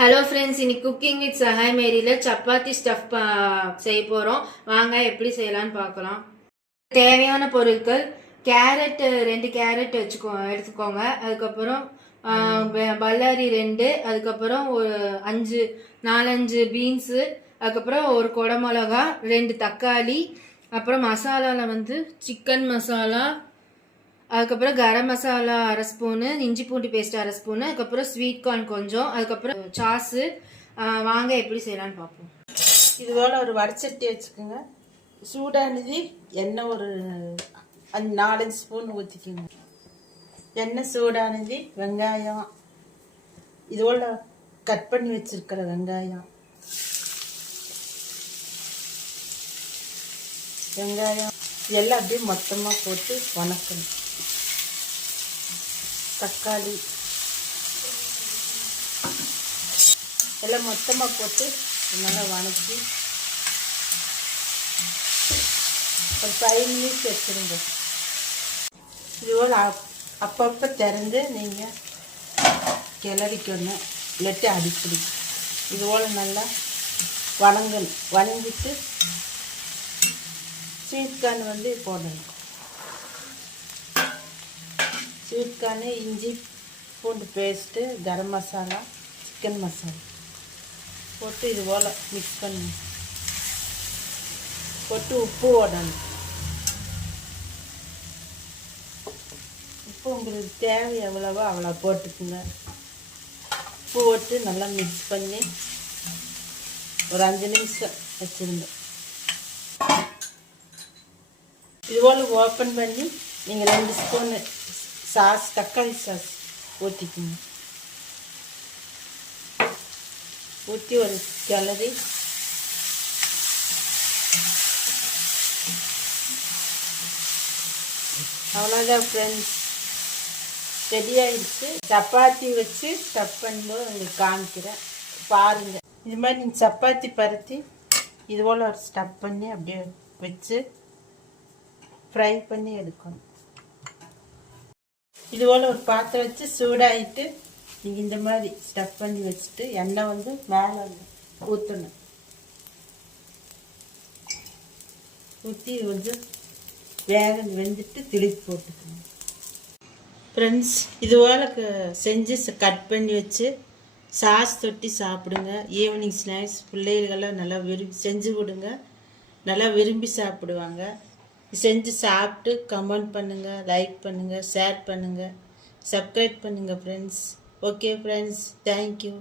Hello friends, இன்னைக்கு cooking with Sahay மேரியில chapati stuff செய்ய போகிறோம். வாங்க எப்படி செய்யலான்னு பார்க்கலாம். தேவையான பொருட்கள்: கேரட் 2 கேரட் எடுத்துக்கோங்க. அதுக்கப்புறம் பல்லாரி 2, அதுக்கப்புறம் ஒரு 4-5 பீன்ஸு, அதுக்கப்புறம் ஒரு குடமிளகா, 2 தக்காளி, அப்புறம் மசாலாவில் சிக்கன் மசாலா, அதுக்கப்புறம் கரம் மசாலா 1/2 ஸ்பூனு, இஞ்சி பூண்டு பேஸ்ட் 1/2 ஸ்பூனு, அதுக்கப்புறம் ஸ்வீட் கார்ன் கொஞ்சம், அதுக்கப்புறம் சாஸு. வாங்க எப்படி செய்யலான்னு பார்ப்போம். இது போல் ஒரு வடச்சட்டி வச்சுக்கோங்க. சூடானது எண்ணெய் ஒரு 4-5 ஸ்பூன் ஊற்றிக்கோங்க. எண்ணெய் சூடானது வெங்காயம், இது போல் கட் பண்ணி வச்சுருக்கிற வெங்காயம் எல்லாம் அப்படியே மொத்தமாக போட்டு வணக்கணும். தக்காளி எல்லாம் மொத்தமாக போட்டு நல்லா வணக்கி ஒரு 5 மினிட்ஸ் வச்சுருங்க. இதுபோல் அப்பப்போ திறந்து நீங்கள் கிளறிக்கணும், இல்லாட்டி அடிக்கடி. இதுபோல் நல்லா வணங்கிட்டு ஸ்வீட் கார்ன் போடணும். ஸ்வீட் கார்னு, இஞ்சி பூண்டு பேஸ்ட்டு, கரம் மசாலா, சிக்கன் மசாலா போட்டு இது போல் மிக்ஸ் பண்ணி போட்டு உப்பு போடணும். உப்பு உங்களுக்கு தேவை எவ்வளவோ அவ்வளோ போட்டுக்குங்க. உப்பு போட்டு நல்லா மிக்ஸ் பண்ணி ஒரு 5 நிமிஷம் வச்சுருங்க. இதுபோல் ஓப்பன் பண்ணி நீங்கள் 2 ஸ்பூனு சாஸ், தக்காளி சாஸ் ஊற்றிக்கணும். ஊற்றி ஒரு கிளறி அவ்வளோதான் ஃப்ரெண்ட்ஸ், ரெடி ஆகிடுச்சு. சப்பாத்தி வச்சு ஸ்டஃப் பண்ணும்போது உங்களுக்கு காமிக்கிறேன், பாருங்கள். இது மாதிரி நீங்கள் சப்பாத்தி பருத்தி இதுபோல் ஒரு ஸ்டஃப் பண்ணி அப்படியே வச்சு ஃப்ரை பண்ணி எடுக்கணும். இதுபோல் ஒரு பாத்திரம் வச்சு சூடாகிட்டு நீங்கள் இந்த மாதிரி ஸ்டஃப் பண்ணி வச்சுட்டு எண்ணெய் மேலே ஊற்றணும். ஊற்றி வெந்துட்டு திருப்பி போட்டுக்கணும். ஃப்ரெண்ட்ஸ், இதுபோல் செஞ்சு கட் பண்ணி வச்சு சாஸ் தொட்டி சாப்பிடுங்க. ஈவினிங் ஸ்நாக்ஸ் பிள்ளைகளெல்லாம் நல்லா செஞ்சு கொடுங்க, நல்லா விரும்பி சாப்பிடுவாங்க. செஞ்சு சாப்பிட்டு கமெண்ட் பண்ணுங்கள், லைக் பண்ணுங்கள், ஷேர் பண்ணுங்கள், சப்ஸ்கிரைப் பண்ணுங்கள் ஃப்ரெண்ட்ஸ். Okay friends, thank you.